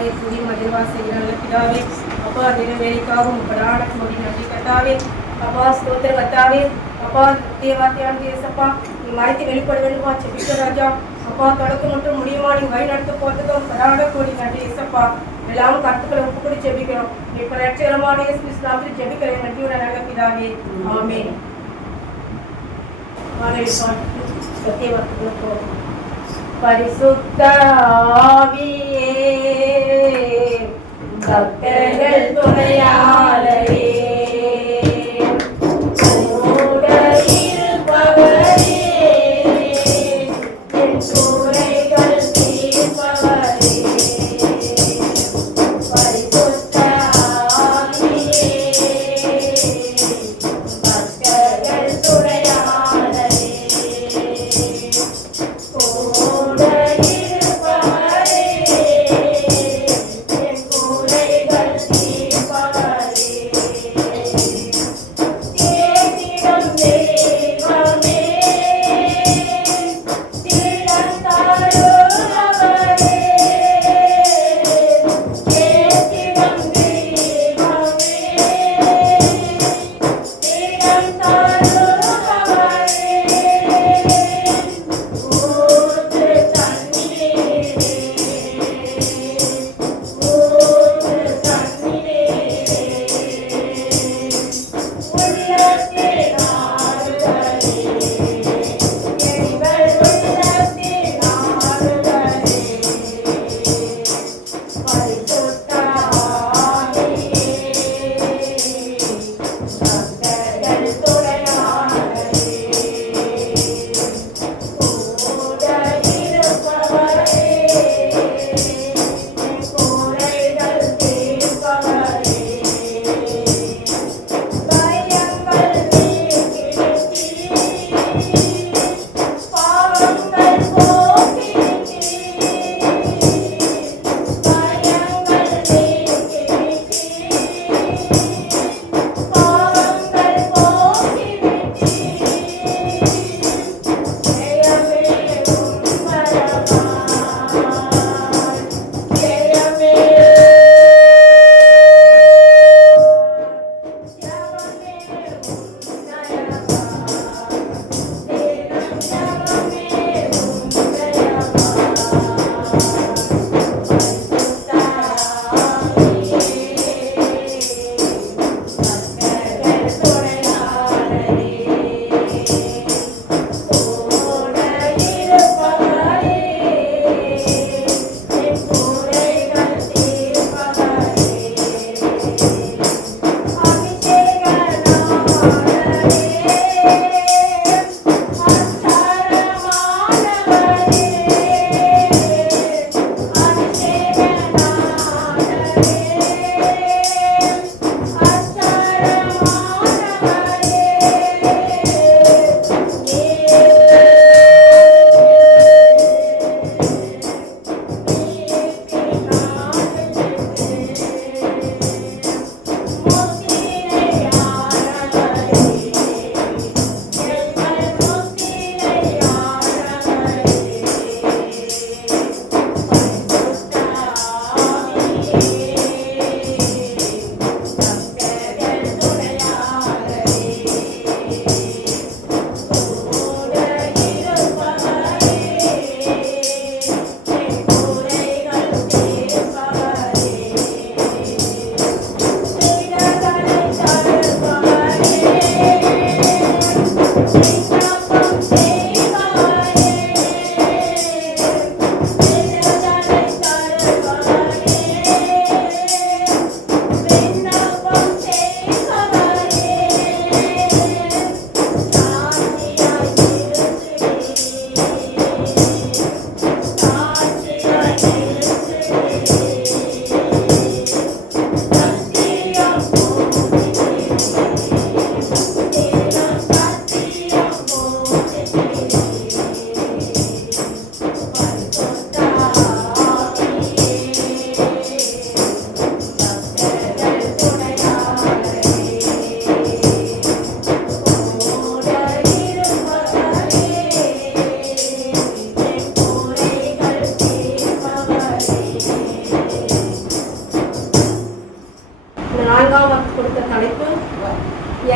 கத்தாவே துதி மகிழ்வா செய்கிற நல்ல பிதாவே அப்பா நிறைவேறிக்காகவும் உப்படான கோடி நன்றி கத்தாவே அப்பா ஸ்தோத்திர கத்தாவே அப்பா தேவாத்தியான தேசப்பா நீ மறைத்து வெளிப்பட வேண்டுமா செபிக்க ராஜா அப்பா தொடக்கம் மட்டும் முடியுமா நீ வழி நடத்த போறதுக்கும் படான கோடி நன்றி ஏசப்பா எல்லாம் கருத்துக்களை ஒப்பு கூட ஜெபிக்கிறோம் இப்ப ரட்சகரமான இஸ்லாமில் ஜெபிக்கிறேன் நன்றியோட நல்ல பிதாவே ஆமென். பரிசுத்த ஆவியே பக்தர்கள் துணையாளரே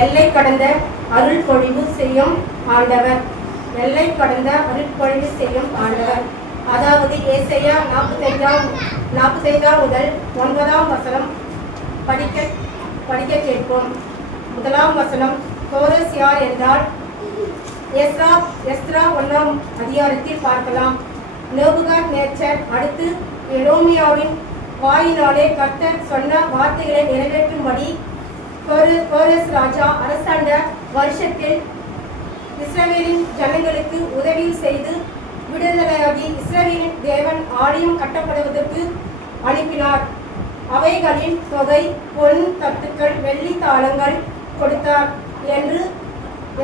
எல்லை கடந்த அருள் பொழிவு செய்யும் ஆண்டவர். எல்லை கடந்த அருள் பொழிவு செய்யும் ஆண்டவர். அதாவது ஏசாயா 45 முதல் 9 வசனம் படிக்க கேட்போம். 1 வசனம். கோரஸ் யார் என்றால் எஸ்ரா 1 அதிகாரத்தில் பார்க்கலாம். நேபுகாத்நேச்சர் அடுத்து எரேமியாவின் வாயினாலே கர்த்தர் சொன்ன வார்த்தைகளை நிறைவேற்றும்படி கோரஸ் ராஜா அரசாண்ட வருஷத்தில் இஸ்ரவேலின் ஜனங்களுக்கு உதவி செய்து விடுதலையாகி இஸ்ரவேலின் தேவன் ஆலயம் கட்டப்படுவதற்கு அனுப்பினார். அவைகளின் தொகை பொன் தட்டுக்கள் வெள்ளி தாளங்கள் கொடுத்தார் என்று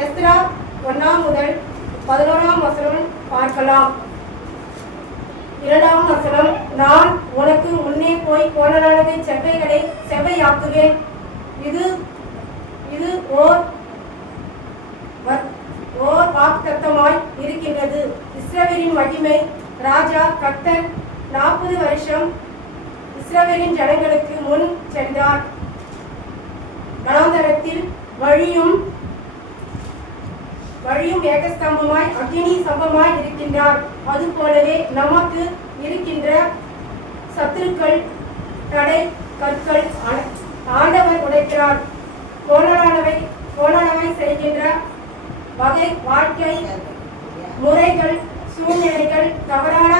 எஸ்ரா 1 முதல் 11 வசனம் பார்க்கலாம். 2 வசனம். நான் உனக்கு முன்னே போய் கோணலானவை செவ்வைகளை செவ்வையாக்குவேன். இது ஓர் வாக்குத்தத்தமாய் இருக்கின்றது. இஸ்ரவேலின் மகிமை. ராஜா கர்த்தர் 40 வருஷம் இஸ்ரவேலின் ஜனங்களுக்கு முன் சென்றார். வனாந்தரத்தில் வழியும் ஏகஸ்தம்பமாய் அக்னி சம்பமாய் இருக்கின்றார். அது போலவே நமக்கு இருக்கின்ற சத்துருக்கள் தடை கற்கள் ஆண்டவர் உடைக்கிறார். கோணலானவை செய்கின்ற வகை வாழ்க்கை முறைகள், சூழ்நிலைகள், தவறான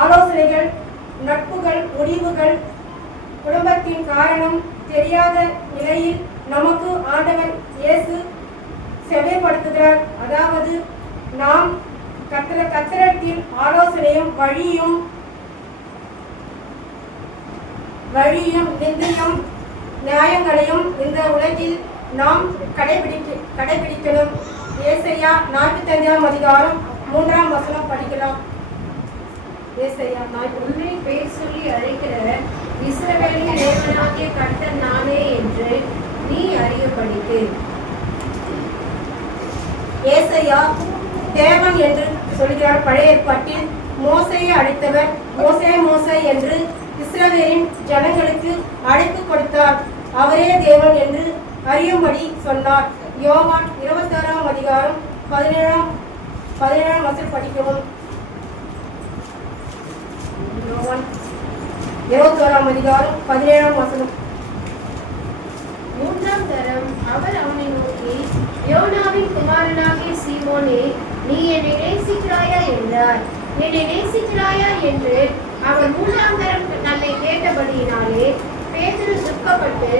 ஆலோசனைகள், நட்புகள், முடிவுகள், குடும்பத்தின் காரணம் தெரியாத நிலையில் நமக்கு ஆண்டவர் இயேசு செவைப்படுத்துகிறார். அதாவது நாம் கர்த்தரிடத்தில் ஆலோசனையும் வழியும் நிந்தியும் நியாயங்களையும் இந்த உலகில் நாம் கடைபிடிக்கணும். ஏசாயா 45 அதிகாரம் 3 வசனம் படிக்கலாம். ஏசாயா உன்னை பேர் சொல்லி அழைக்கிற இஸ்ரவேலின் தேவனாகிய கர்த்தர் நானே என்று நீ அறியப்படிக்கு. ஏசாயா தேவன் என்று சொல்கிறார். பழைய ஏற்பாட்டில் மோசேயை அழைத்தவர் மோசே என்று இஸ்ரவேலின் ஜனங்களுக்கு அழைப்பு கொடுத்தார். அவரே தேவன் என்று அறியும்படி சொன்னார். யோவான் 26 அதிகாரம் 17 வசனம் படிக்கவும். யோவான் 21 அதிகாரம் 17 வசனம். 3 தரம் அவர் அவனை நோக்கி, யோனாவின் குமாரனாகிய சீமோனே, நீ என்னை நேசிக்கிறாயா என்றார். என்னை நேசிக்கிறாயா என்று அவர் 3 தரம் தன்னை கேட்டபடியினாலே பேதுரு துக்கப்பட்டு,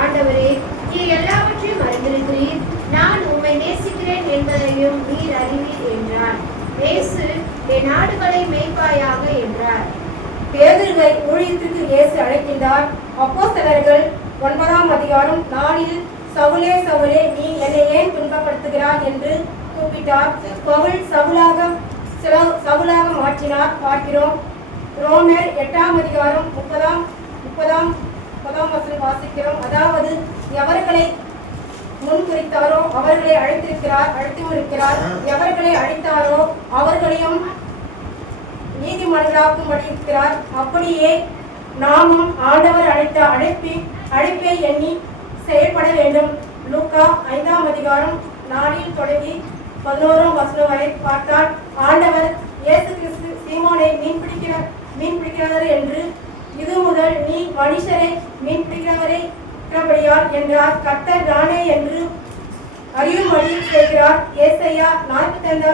ஆண்டவரே, நீர் எல்லாவற்றையும் அறிந்திருக்கிறீர், நான் உம்மை நேசிக்கிறேன் என்பதையும் நீர் அறிவீர் என்றார். இயேசு, என் ஆடுகளை மேய்ப்பாயாக என்றார். பேதுருவை ஊழியத்துக்கு இயேசு அழைக்கின்றார். அப்போஸ்தலர்கள் 9 அதிகாரம் 4 சவுலே சவுலே, நீ என்னை ஏன் துன்பப்படுத்துகிறாய் என்று கூப்பிட்டார். பவுல் சவுலாக மாற்றினார் பார்க்கிறோம். ரோமர் 8 அதிகாரம் 30 வசனம் வாசிக்கிறோம். அதாவது எவர்களை முன்குறித்தாரோ அவர்களை அழைத்திருக்கிறார். எவர்களை அழைத்தாரோ அவர்களையும் நீதிமன்றாக்கும்படி இருக்கிறார். அப்படியே நாமும் ஆண்டவர் அழைத்த அழைப்பை எண்ணி செயல்பட வேண்டும். லூக்கா 5 அதிகாரம் 4 தொடங்கி 11 வசனம் வரை பார்த்தால் ஆண்டவர் இயேசு கிறிஸ்து சீமோனை மீன் பிடிக்கிறவர் என்று இது முதல் நீ மனுஷரை மீன் பிடிக்கிறவரை இருக்கிறபடியால் என்றார். கர்த்தர் நானே என்று அறியும்படி செய்கிறார். ஏசாயா 45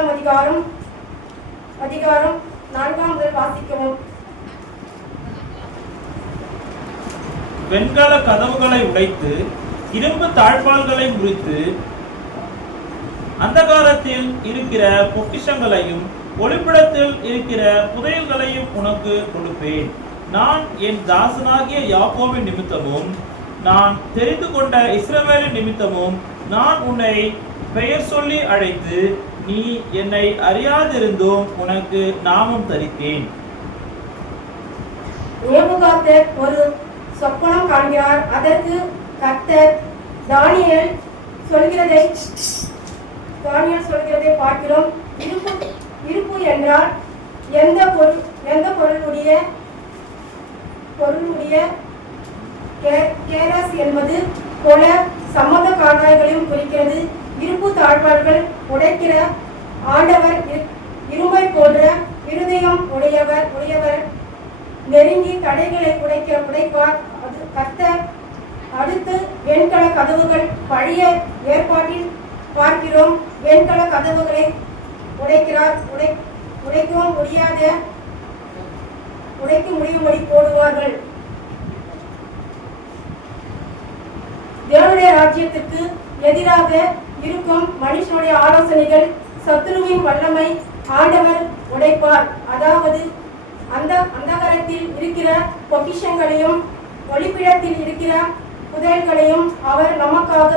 அதிகாரம் 4 முதல் வாசிக்கவும். வெண்கல கதவுகளை உடைத்து இரும்பு தாழ்பால்களை முறித்து அந்தகாரத்தில் இருக்கிற பொக்கிஷங்களையும் ஒளிப்பிடத்தில் இருக்கிற புதையல்களையும் உனக்கு கொடுப்பேன். நான் என் தாசனாகிய யாக்கோபின் நிமித்தமும் நான் தெரிந்து கொண்ட இஸ்ரவேலின் நிமித்தமும் நான் உன்னை பெயர் சொல்லி அழைத்து நீ என்னை அறியாதிருந்தும் உனக்கு நாமம் தரித்தேன். நேபுகாத்நேச்சர் ஒரு சொப்பனம் காண்கிறார். அதற்கு கர்த்தர் தானியேல் சொல்கிறதை பார்க்கிறோம். இருப்பு என்றால் எந்த பொருளுடைய கேரஸ் என்பது போல சம்மத கால்வாய்களையும் குறிக்கிறது. இருப்பு தாழ்வார்கள் உடைக்கிற ஆண்டவர் இரும்பை போன்ற இருதயம் உடையவர் நெருங்கி தடைகளை உடைப்பார். அது கர்த்தர். அடுத்து வெண்கல கதவுகள். பழைய ஏற்பாட்டில் பார்க்கிறோம், வெண்கல கதவுகளை உடைக்க முடியும்படி போடுவார்கள். தேவனுடைய ராஜ்யத்துக்கு எதிராக இருக்கும் மனுஷனுடைய ஆலோசனைகள், சத்துருவின் வல்லமை ஆண்டவர் உடைப்பார். அதாவது அந்தகரத்தில் இருக்கிற பொக்கிஷங்களையும் ஒளிப்பிடத்தில் இருக்கிற புதையல்களையும் அவர் நமக்காக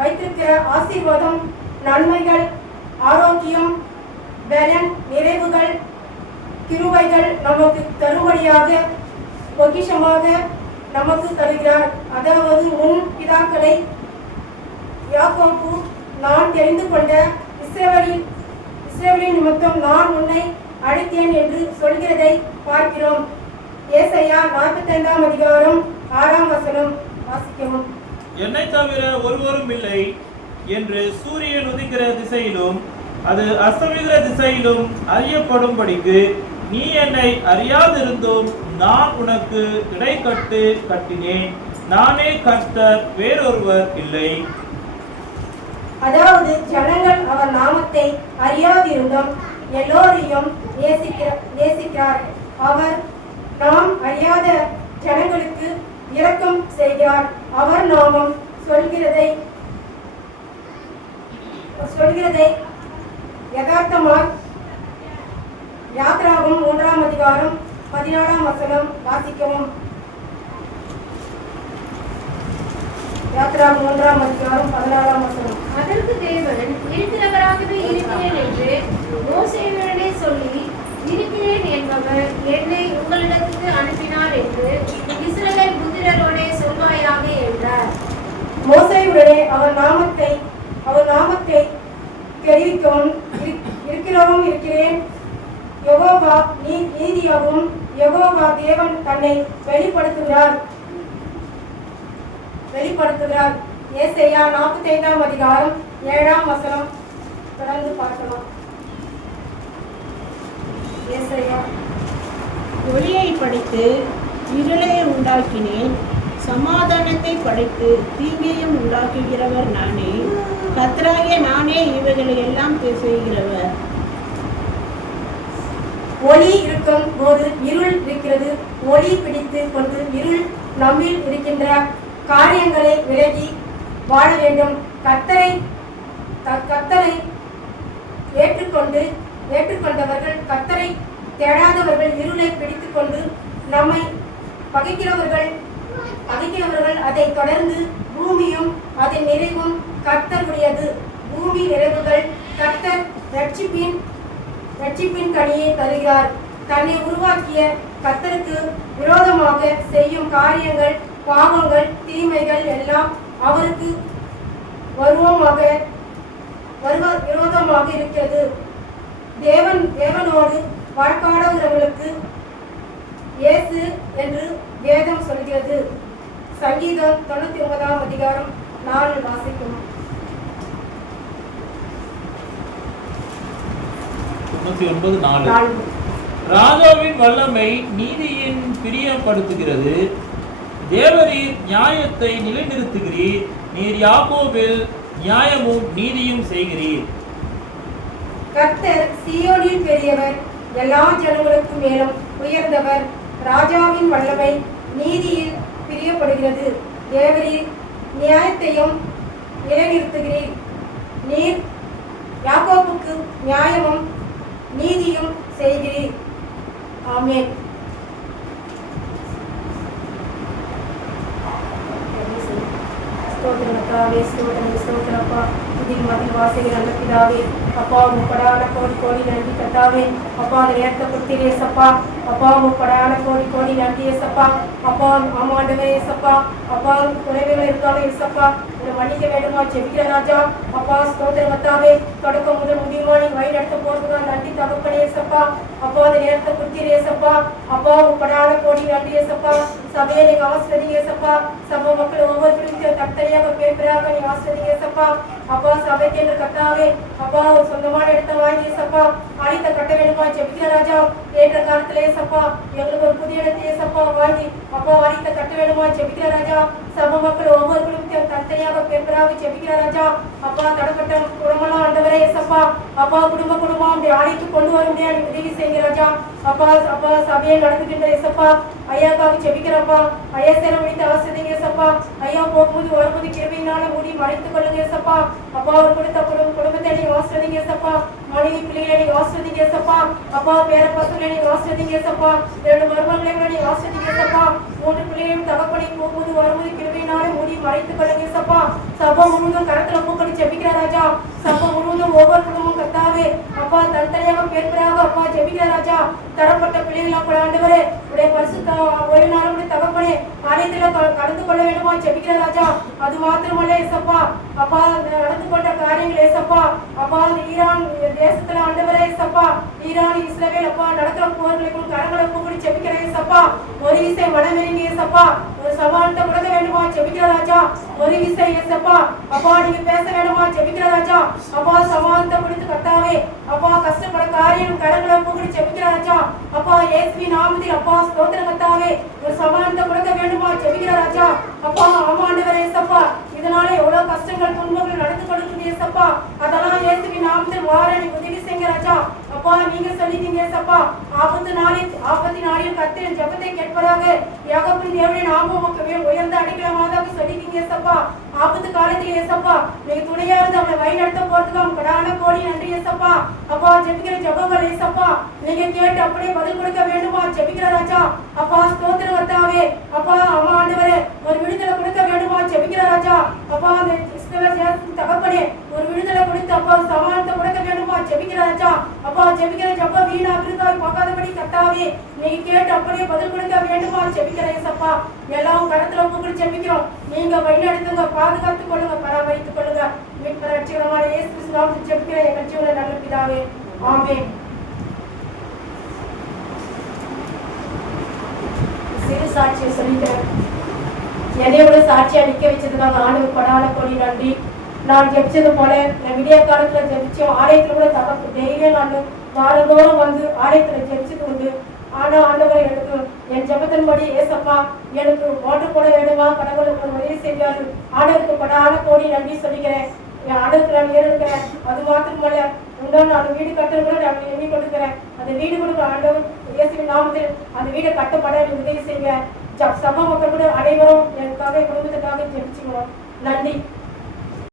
வைத்திருக்கிற ஆசீர்வாதம், நன்மைகள், ஆரோக்கியம், பலன், நிறைவுகள், கிருபைகள் நமக்கு தரும்படியாக பொக்கிஷமாக நமக்கு தருகிறார். அதாவது முன் பிதாக்களை யாக்கோபு நான் தெரிந்து கொண்ட இஸ்ரவேலின் நிமித்தம் நான் உன்னை அழைத்தேன் என்று சொல்கிறதை பார்க்கிறோம். ஏசாயா 45 அதிகாரம் 6 வாசிக்கவும். என்னை தவிர ஒருவரும் இல்லை என்று சூரியன் உதிக்கிற திசையிலும் அது அஸ்தமிக்கிற திசையிலும் அறியப்படும்படிக்கு நீ என்னை அறியாதிருந்தும் நான் உனக்கு இடைக்கட்டு கட்டினேன். நானே கர்த்தர், வேறொருவர் இல்லை. அதாவது ஜனங்கள் அவர் நாமத்தை அறியாதிருந்தும் எல்லோரையும் நேசிக்கிறார். அவர் நாம் அறியாத ஜனங்களுக்கு இரக்கம் செய்கிறார். அவர் நாமம் சொல்கிறதை யதார்த்தமாய் யாத்ராகம் 3 அதிகாரம் 14 வாசிக்கவும். யாத்ராகம் 3 அதிகாரம் 14 அதற்கு தேவன் இருக்கிறவராகவே இருக்கிறேன் என்று மோசேயுடனே சொல்லி, இருக்கிறேன் என்பவர் என்னை உங்களிடத்துக்கு அனுப்பினார் என்று இஸ்ரவேல் புத்திரரோடே சொல்வாயாக என்றார். மோசேயுடனே அவர் நாமத்தை தெரிவிக்கவும், இருக்கிறவரும் இருக்கிறேன், யெகோவா நீதியாகவும் யெகோவா தேவன் தன்னை வெளிப்படுத்துகிறார். ஏசாயா 45 அதிகாரம் 7 தொடர்ந்து பார்க்கலாம். ஏசாயா. ஒளியை படைத்து இருளை உண்டாக்கினேன், சமாதானத்தை படைத்து தீங்கையும் உண்டாக்குகிறவர் நானே, கர்த்தராகிய நானே இவைகளை எல்லாம் செய்கிறவர். ஒளி இருக்கும் போது இருள் இருக்கிறது. ஒளி பிடித்து கொண்டு இருள் நம்மில் இருக்கின்ற காரியங்களை விலகி வாழ வேண்டும். கர்த்தரை ஏற்றுக்கொண்டவர்கள், கர்த்தரை தேடாதவர்கள் இருளை பிடித்து கொண்டு நம்மை பகைக்கிறவர்கள் அதை தொடர்ந்து பூமியும் அதன் நிறைவும் கர்த்தருடையது. பூமி நிறைவுகள் கர்த்தர் ரட்சிப்பின் கனியை தருகிறார். தன்னை உருவாக்கிய கர்த்தருக்கு விரோதமாக செய்யும் காரியங்கள், பாவங்கள், தீமைகள் எல்லாம் அவருக்கு விரோதமாக இருக்கிறது. தேவனோடு வழக்காடுகிறவர்களுக்கு இயேசு என்று வேதம் சொல்கிறது. சங்கீதம் 99 அதிகாரம் 4 வாசிக்கும். 99:4. ராஜாவின் வல்லமை நீதியின் பிரியப்படுத்துகிறது. தேவரீர் நியாயத்தை நிலைநிறுத்துகிறீர். நீர் யாக்கோபில் நியாயமும் நீதியும் செய்கிறீர். கர்த்தர் சீயோனில் பெரியவர், எல்லா ஜனங்களுக்கும் மேலும் உயர்ந்தவர். ராஜாவின் வல்லமை நீதியில் பிரியப்படுகிறது. தேவரீர் நியாயத்தையும் நிலைநிறுத்துகிறீர். நீர் யாக்கோபுக்கு நியாயமும் நீதியும் செய்கிறீர். ஆமென். ஸ்தோத்திரப்பா, இதில் மதில் வாசிக்கிற நல்ல பிதாவே, அப்பா முப்படான கோடி நன்றி கத்தாவே. அப்பா அந்த நேரத்தை கொடுத்தீரே சப்பா. அப்பா முப்படான கோடி நன்றி ஏசப்பா. அப்பா ஆமாண்டவே ஏசப்பா. அப்பா குறைவுகள் இருந்தாலும் ஏசப்பா இதை மன்னிக்க வேண்டுமா ஜெபிக்கிற ராஜா. அப்பா ஸ்தோத்திரம் கத்தாவே, தொடக்கம் முதல் முடியுமா நீ வழி நடத்த போறதுதான் நன்றி தகப்பனே ஏசப்பா. அப்பா அந்த நேரத்தை கொடுத்தீரே ஏசப்பா. அப்பா முப்படான கோடி நன்றி ஏசப்பா. சபையை நீங்க ஆசிரியர் ஏசப்பா. சபை மக்கள் ஒவ்வொருத்தரும் தனித்தனியாக பேர் நீ ஆசிரியங்க ஏசப்பா. அப்பா சபைக்கு என்று கத்தாவே அப்பா ஒரு சொந்தமான இடத்தை வாங்கி ஏசப்பா அழித்த கட்ட வேண்டுமா ஜெபிக்கிற ராஜா. ஏற்ற காலத்துல ஏசப்பா எங்களுக்கு ஒரு புதிய இடத்தை ஏசப்பா வாங்கி அப்பா அழித்த கட்ட வேண்டுமா ஜெபிக்கிற ராஜா. சபை மக்கள் ஒவ்வொருவரும் தனித்தனியாக பேர் ஜெபிக்கிற ராஜா. அப்பா தடப்பட்ட குடும்பம்லாம் ஆண்டவரே ஏசப்பா அப்பா குடும்பம் அப்படி அழைத்து கொண்டு வர முடியாது உதவி செய்கிற ராஜா. அப்பா அப்பா சபையை நடத்துகின்ற ஏசப்பா ஐயாக்காக ஜெபிக்கிறப்பா. ஐயா சேர முடித்த ஆசிரியங்க ஏசப்பா. ஐயா போகும்போது வரும்போது கிருபையினால மூடி மறைத்துக் கொள்ளுங்க ஏசப்பா. அப்பா அவர் கொடுத்த குடும்பத்தை நீங்க ஆசிரியங்க ஏசப்பா. மனைவி பிள்ளைகளை நீங்க ஆசிரியங்க ஏசப்பா. அப்பா பேர பசங்களை நீங்க ஆசிரியங்க ஏசப்பா. 2 மருமகளை நீங்க ஆசிரியங்க ஏசப்பா. 3 பிள்ளைகளையும் தகப்பனை போகும்போது வரும்போது கிருபையினால மூடி மறைத்துக் கொள்ளுங்க ஏசப்பா. சபை முழுவதும் கரத்துல பூக்கடி ஜெபிக்கிற ராஜா. சபை முழுவதும் ஒவ்வொரு குடும்பமும் கத்தாவே அப்பா தனித்தனியாக பேர்பராக அப்பா ஜெபிக்கிற ராஜா. தரப்பட்ட பிள்ளைகளா கூட ஆண்டவரே உடைய பரிசுத்த ஓய்வு நாளுடைய தகப்பனே ஆலயத்துல கலந்து கொள்ள வேண்டுமா ஜெபிக்கிற ராஜா. அது மாத்திரமல்ல ஏசப்பா அப்பா நடந்து கொண்ட காரியங்கள் ஏசப்பா அப்பா ஈரான் தேசத்துல ஆண்டவரே ஏசப்பா ஈரான் இஸ்ரவேல் அப்பா நடக்கிற போர்களுக்கும் கரங்களை பூக்கடி ஜெபிக்கிற ஏசப்பா. ஒரு விசை மனமெருங்கி ஏசப்பா ஒரு சவால்கிட்ட கொடுக்க வேண்டுமா ஜெபிக்கிற ராஜா. ஒரு விசை ஏசப்பா அப்பா நீங்க பேச வேண்டுமா ஜெபிக்கிற ராஜா. அப்பா சமாளத்தை கொடுத்து கத்தாவே அப்பா கஷ்டப்பட காரியம் கரங்களை பூக்கடி ஜெபிக்கிற ராஜா. அப்பா இயேசுவி நாமத்தில் அப்பா ஸ்தோத்திர கத்தாவே ஒரு சமாளத்தை கொடுக்க வேண்டுமா ஜெபிக்கிற ராஜா. அப்பா ஆமாண்டவரே ஏசப்பா இதனால எவ்வளவு கஷ்டங்கள் துன்பங்கள் நடந்து கொடுக்குது ஏசப்பா. அதெல்லாம் இயேசுவி நாமத்தில் வார நீங்க உதவி செய்யுங்க ராஜா. அப்பா நீங்க சொல்லிட்டீங்க ஏசப்பா ஆபத்து நாளில் கர்த்தரின் ஜெபத்தை கேட்பதாக யாக்கோபின் தேவனுடைய நாமம் உமக்கு உயர்ந்த அடைக்கலமாக சொல்லிட்டீங்க ஏசப்பா. ஆபத்து காலத்தில் ஏசப்பா நீங்க துணையா இருந்து அவளை வழி நடத்த போறதுக்கு கடான கோடி நன்றி ஏசப்பா. அப்பா ஜெபிக்கிற ஜெபங்கள் ஏசப்பா நீங்க கேட்டு அப்படியே பதில் கொடுக்க வேண்டுமா ஜெபிக்கிற ராஜா. அப்பா ஸ்தோத்திர கர்த்தாவே அப்பா அம்மா ஆண்டவரே ஒரு விடுதலை கொடுக்க வேண்டுமா ஜெபிக்கிற ராஜா. அப்பா அந்த தகப்பனே ஒரு விடுதலை கொடுத்து அப்பா சமாளத்தை கொடுக்க வேண்டுமா ஜெபிக்கிற ராஜா. அப்பா ஜெபிக்கிற ஜெப வீணா விருதாய் பார்க்காதபடி கர்த்தாவே நீங்க கேட்டு அப்படியே பதில் கொடுக்க வேண்டுமா ஜெபிக்கிற ஏசப்பா. எல்லாம் கரத்துல பூக்கடி ஜெபிக்கிறோம். நீங்க வழி நடத்துங்க பாதுகாத்துக் கொள்ளுங்க பராமரித்துக் கொள்ளுங்க. மீட்பர் ரட்சகரான இயேசு கிறிஸ்து நாமத்தில் ஜெபிக்கிற எங்கள் ஜீவனுள்ள நல்ல பிதாவே ஆமென். சிறு சாட்சியை சொல்லிட்டேன். என்னையோட சாட்சியா நிக்க வச்சதுக்காக ஆண்டவர் படான கோடி நன்றி. நான் ஜெபிச்சது போல நான் விடிய காலத்துல ஜெபிச்சோம். ஆலயத்துல கூட தகப்பு டெய்லியும் நான் வாரந்தோறும் வந்து ஆலயத்துல ஜெபிச்சது உண்டு. ஆனா ஆண்டவர் எனக்கு என் ஜெபத்தின்படி ஏசப்பா எனக்கு மோட்டர் போட வேண்டுமா கடவுளுக்கு உதவி செய்வாரு. ஆண்டவருக்கு படான கோடி நன்றி சொல்லிக்கிறேன். என் ஆண்டவருக்கு நான் ஏறிருக்கிறேன். அது மாத்திரமல்ல உண்டான அந்த வீடு கட்டுறது கூட நான் எண்ணி கொடுக்கிறேன். அந்த வீடு கொடுக்க ஆண்டவர் இயேசுவின் நாமத்தில் அந்த வீடை கட்டப்பட உதவி செய்ய சபா மக்கள் கூட அனைவரும் எனக்காக குடும்பத்துக்காக ஜெபிச்சுக்கணும். நன்றி.